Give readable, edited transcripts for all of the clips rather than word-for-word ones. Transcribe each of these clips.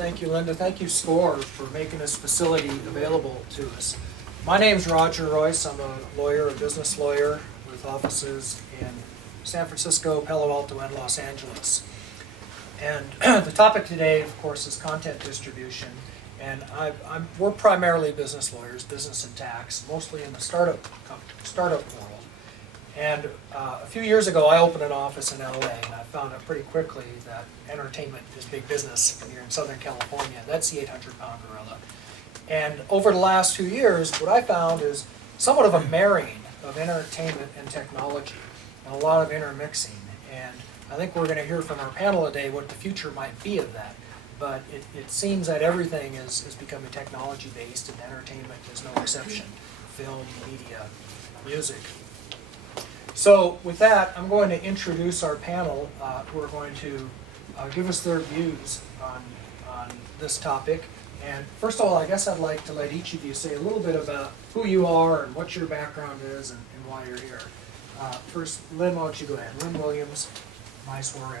Thank you, Linda. Thank you, SCORE, for making this facility available to us. My name is Roger Royse. I'm a lawyer, a business lawyer with offices in San Francisco, Palo Alto, and Los Angeles. And the topic today, of course, is content distribution. And we're primarily business lawyers, business and tax, mostly in the startup world. And a few years ago, I opened an office in LA, and I found out pretty quickly that entertainment is big business here in Southern California. That's the 800-pound gorilla. And over the last 2 years, what I found is somewhat of a marrying of entertainment and technology, and a lot of intermixing. And I think we're going to hear from our panel today what the future might be of that. But it seems that everything is becoming technology-based, and entertainment is no exception. Film, media, music. So with that, I'm going to introduce our panel who are going to give us their views on this topic. And first of all, I guess I'd like to let each of you say a little bit about who you are and what your background is and why you're here. First, Lynn, why don't you go ahead? Lynn Williams, My Soiree.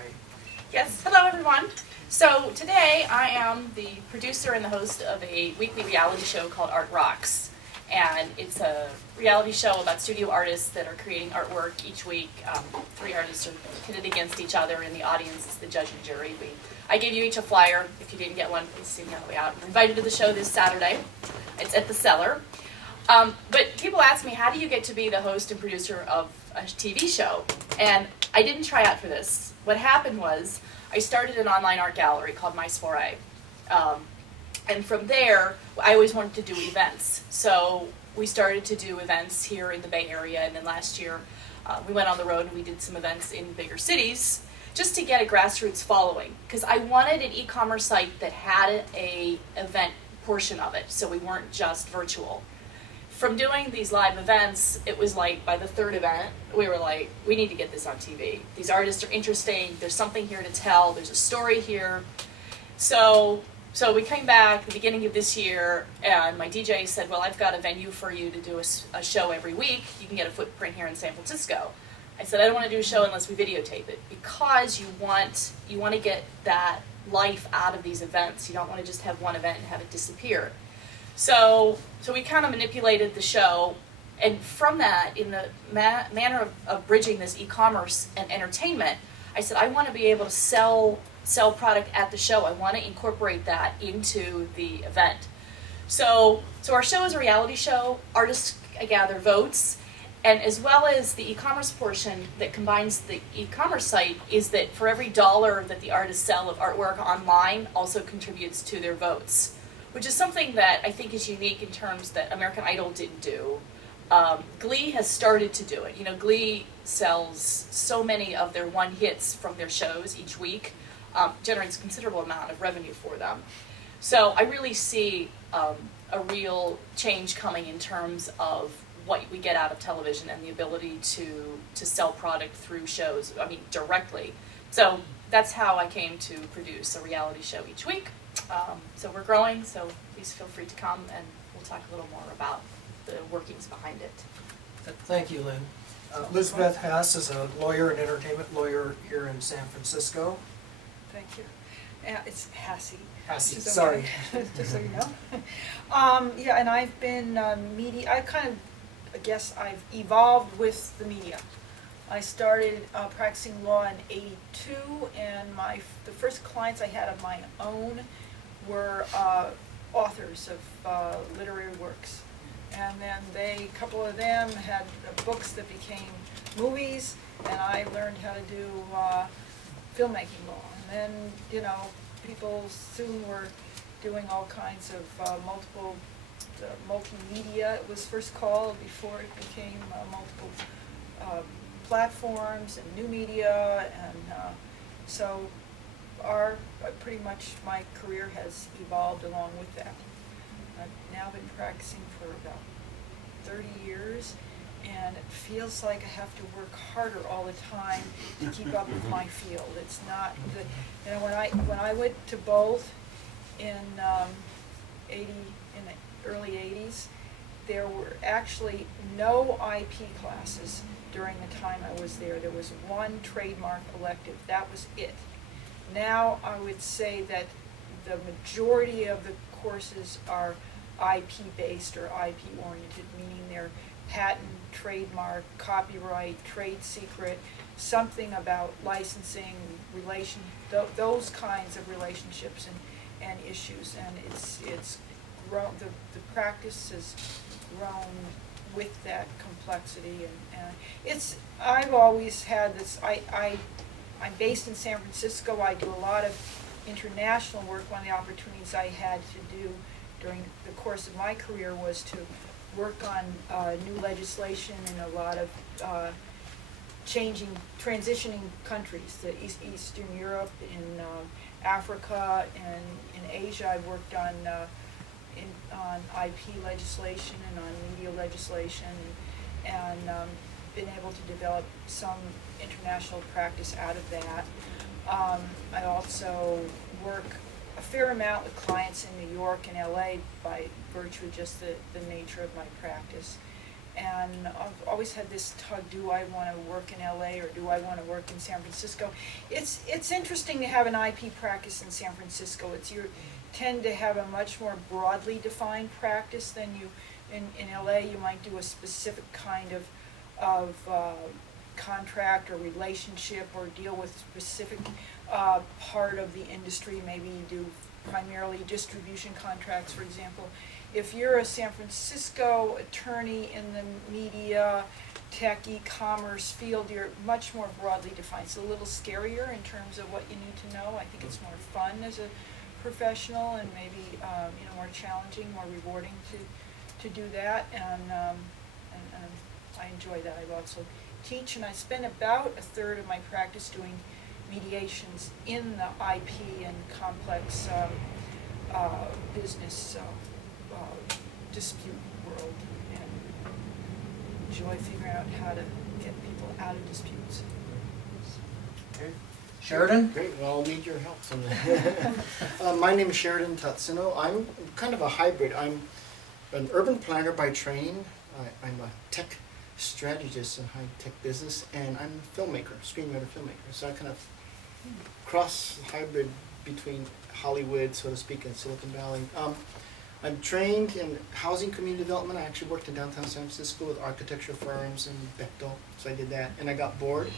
Yes, hello everyone. So today I am the producer and the host of a weekly reality show called Art Rocks. And it's a reality show about studio artists that are creating artwork each week. 3 artists are pitted against each other, and the audience is the judge and jury. I gave you each a flyer. If you didn't get one, please see me on the way out. I'm invited to the show this Saturday. It's at the Cellar. But people ask me, how do you get to be the host and producer of a TV show? And I didn't try out for this. What happened was I started an online art gallery called My Soiree. And from there, I always wanted to do events. So we started to do events here in the Bay Area, and then last year we went on the road and we did some events in bigger cities just to get a grassroots following. Because I wanted an e-commerce site that had a event portion of it, so we weren't just virtual. From doing these live events, it was like by the 3rd event, we were like, we need to get this on TV. These artists are interesting, there's something here to tell, there's a story here. So we came back at the beginning of this year, and my DJ said, well, I've got a venue for you to do a show every week. You can get a footprint here in San Francisco. I said, I don't want to do a show unless we videotape it, because you want to get that life out of these events. You don't want to just have one event and have it disappear. So we kind of manipulated the show, and from that, in the manner of bridging this e-commerce and entertainment, I said, I want to be able to sell product at the show. I want to incorporate that into the event. So our show is a reality show. Artists gather votes, and as well as the e-commerce portion that combines the e-commerce site is that for every $1 that the artists sell of artwork online also contributes to their votes, which is something that I think is unique in terms that American Idol didn't do. Glee has started to do it. You know, Glee sells so many of their one hits from their shows each week. Generates a considerable amount of revenue for them. So I really see a real change coming in terms of what we get out of television and the ability to sell product through shows, directly. So that's how I came to produce a reality show each week. So we're growing, so please feel free to come, and we'll talk a little more about the workings behind it. Thank you, Lynn. Elizabeth Hess is a lawyer and entertainment lawyer here in San Francisco. Thank you. It's Hassie. Hassie, Okay. sorry. Just so you know. Yeah, and I've been media. I guess I've evolved with the media. I started practicing law in '82, and the first clients I had of my own were authors of literary works. And then a couple of them had books that became movies, and I learned how to do filmmaking law. And then, people soon were doing all kinds of multimedia, it was first called, before it became multiple platforms and new media, and so pretty much my career has evolved along with that. I've now been practicing for about 30 years, and it feels like I have to work harder all the time to keep up with my field. It's not good. When I went to both in in the early 80s, there were actually no IP classes during the time I was there. There was one trademark elective. That was it. Now I would say that the majority of the courses are IP-based or IP-oriented, meaning they're patent, trademark, copyright, trade secret, something about licensing, those kinds of relationships and issues. And it's grown, the practice has grown with that complexity, and I've always had this, I'm based in San Francisco. I do a lot of international work. One of the opportunities I had to do during the course of my career was to work on new legislation in a lot of transitioning countries, Eastern Europe, in Africa, and in Asia. I've worked on IP legislation and on media legislation, and been able to develop some international practice out of that. I also work a fair amount with clients in New York and LA by virtue of just the nature of my practice. And I've always had this tug, do I want to work in LA or do I want to work in San Francisco? It's interesting to have an IP practice in San Francisco. You tend to have a much more broadly defined practice than you in LA. You might do a specific kind of contract or relationship or deal with specific part of the industry. Maybe you do primarily distribution contracts, for example. If you're a San Francisco attorney in the media, tech, e-commerce field, you're much more broadly defined. It's a little scarier in terms of what you need to know. I think it's more fun as a professional, and maybe more challenging, more rewarding to do that. And I enjoy that. I also teach, and I spend about a third of my practice doing mediations in the IP and complex business dispute world, and enjoy figuring out how to get people out of disputes. Okay. Sheridan? Great, well, I'll need your help someday. My name is Sheridan Tatsuno. I'm kind of a hybrid. I'm an urban planner by training. I'm a tech strategist in high-tech business, and I'm a filmmaker, screenwriter filmmaker. So I kind of cross hybrid between Hollywood, so to speak, and Silicon Valley. I'm trained in housing community development. I actually worked in downtown San Francisco with architecture firms and Bechtel, so I did that, and I got bored.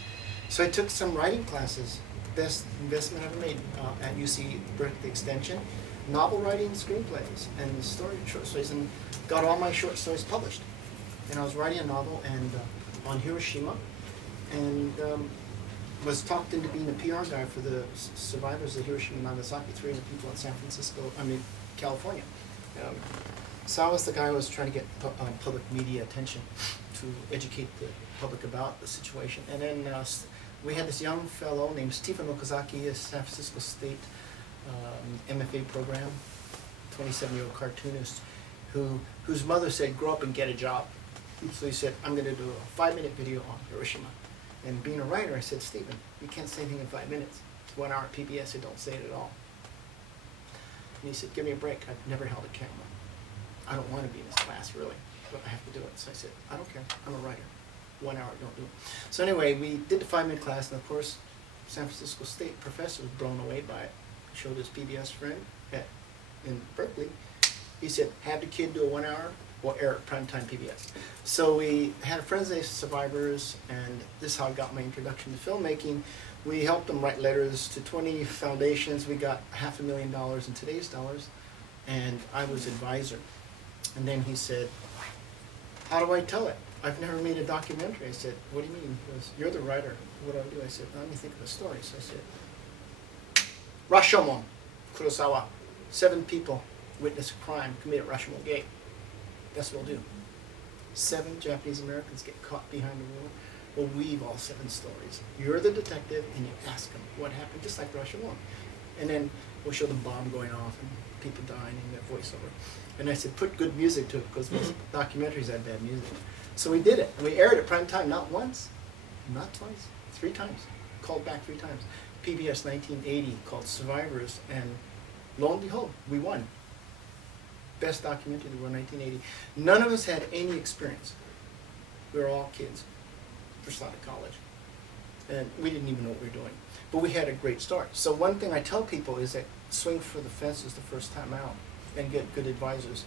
So I took some writing classes, best investment I ever made at UC Berkeley Extension, novel writing, screenplays, and short stories, and got all my short stories published. And I was writing a novel on Hiroshima, and was talked into being a PR guy for the survivors of Hiroshima and Nagasaki, 300 people in California. So I was the guy who was trying to get public media attention to educate the public about the situation. And then we had this young fellow named Stephen Okazaki, a San Francisco State MFA program, 27-year-old cartoonist, whose mother said, grow up and get a job. So he said, I'm going to do a 5-minute video on Hiroshima. And being a writer, I said, Stephen, you can't say anything in 5 minutes. It's 1 hour PBS, I don't say it at all. And he said, give me a break. I've never held a camera. I don't want to be in this class, really, but I have to do it. So I said, I don't care. I'm a writer. 1 hour, don't do it. So anyway, we did the 5-minute class, and of course, San Francisco State professor was blown away by it. I showed his PBS friend in Berkeley. He said, have the kid do a 1 hour, or air at primetime PBS. So we had a Friends Day survivors, and this is how I got my introduction to filmmaking. We helped them write letters to 20 foundations. We got $500,000 in today's dollars, and I was advisor. And then he said, how do I tell it? I've never made a documentary. I said, what do you mean? He goes, you're the writer. What do I do? I said, let me think of a story. So I said, Rashomon, Kurosawa. 7 people witness a crime committed at Rashomon Gate. That's what we'll do. 7 Japanese Americans get caught behind the wheel. We'll weave all 7 stories. You're the detective, and you ask them what happened, just like Rashomon. And then we'll show the bomb going off and people dying in their voiceover. And I said, put good music to it, because most documentaries have bad music. So we did it, and we aired it prime time, not once, not twice, 3 times. Called back 3 times. PBS 1980 called Survivors, and lo and behold, we won. Best documentary of the world, 1980. None of us had any experience. We were all kids, first out of college. And we didn't even know what we were doing. But we had a great start. So one thing I tell people is that swing for the fences the first time out and get good advisors.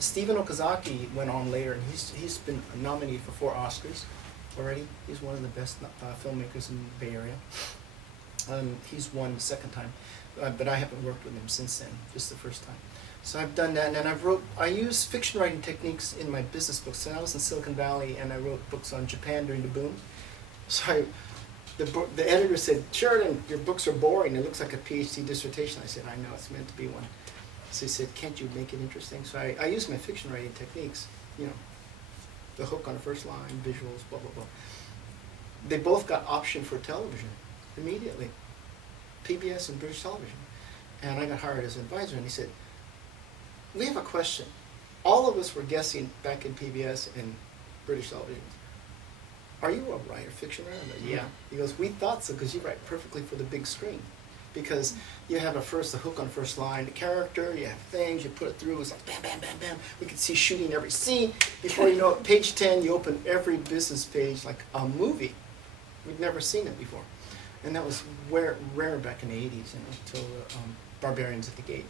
Stephen Okazaki went on later, and he's been nominated for 4 Oscars already. He's one of the best filmmakers in the Bay Area. He's won the second time, but I haven't worked with him since then, just the first time. So I've done that, and then I use fiction writing techniques in my business books. So I was in Silicon Valley, and I wrote books on Japan during the boom. So the editor said, "Sheridan, your books are boring. It looks like a PhD dissertation." I said, "I know, it's meant to be one." So he said, "Can't you make it interesting?" So I use my fiction writing techniques, the hook on the first line, visuals, blah, blah, blah. They both got optioned for television immediately, PBS and British television. And I got hired as an advisor, and he said, "We have a question. All of us were guessing back in PBS and British television. Are you a writer, fiction writer?" I'm like, "Yeah." He goes, "We thought so, because you write perfectly for the big screen. Because you have a hook on the first line, the character, you have things, you put it through, it's like bam, bam, bam, bam. We could see shooting every scene. Before you know it, page 10, you open every business page like a movie. We'd never seen it before." And that was rare back in the 80s, until Barbarians at the Gate.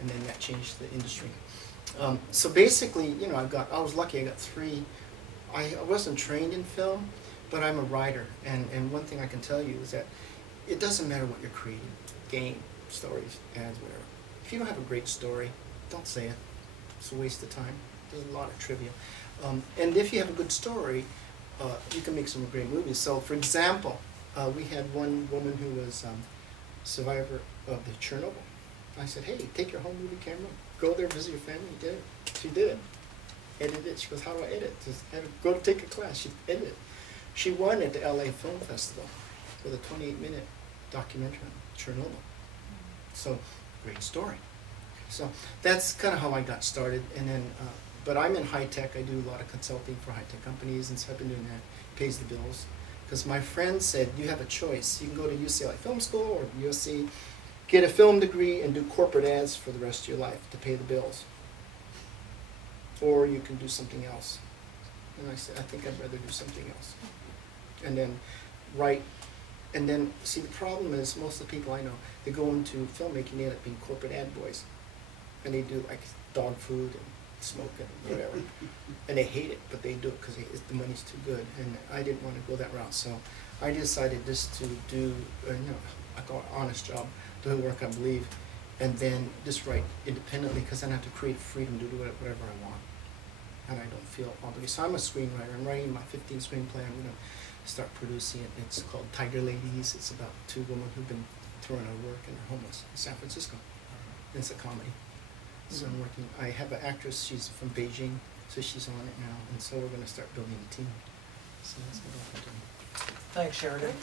And then that changed the industry. So basically, I was lucky, I got 3. I wasn't trained in film, but I'm a writer. And one thing I can tell you is that it doesn't matter what you're creating, game, stories, ads, whatever. If you don't have a great story, don't say it. It's a waste of time. There's a lot of trivia. And if you have a good story, you can make some great movies. So for example, we had one woman who was survivor of the Chernobyl. I said, "Hey, take your home movie camera, go there, visit your family." She did it. She did it. Edited it. She goes, "How do I edit?" Just had to go take a class. She edited it. She won at the LA Film Festival with a 28-minute documentary on Chernobyl. So, great story. So that's kind of how I got started. And then, but I'm in high tech. I do a lot of consulting for high tech companies, and so I've been doing that. Pays the bills. Because my friend said, "You have a choice. You can go to UCLA Film School or USC, get a film degree, and do corporate ads for the rest of your life to pay the bills. Or you can do something else." And I said, "I think I'd rather do something else." And then write. And then, see, the problem is most of the people I know, they go into filmmaking, they end up being corporate ad boys. And they do like dog food and smoke and whatever. And they hate it, but they do it because the money's too good. And I didn't want to go that route. So I decided just to do, I call it an honest job, do the work I believe, and then just write independently, because then I have to create freedom to do whatever I want. And I don't feel obligated. So I'm a screenwriter. I'm writing my 15th screenplay. I'm going to start producing it. It's called Tiger Ladies. It's about 2 women who've been thrown out of work and are homeless in San Francisco. It's a comedy. So I'm working. I have an actress. She's from Beijing, so she's on it now. And so we're going to start building a team. So that's what I'm doing. Thanks, Sheridan.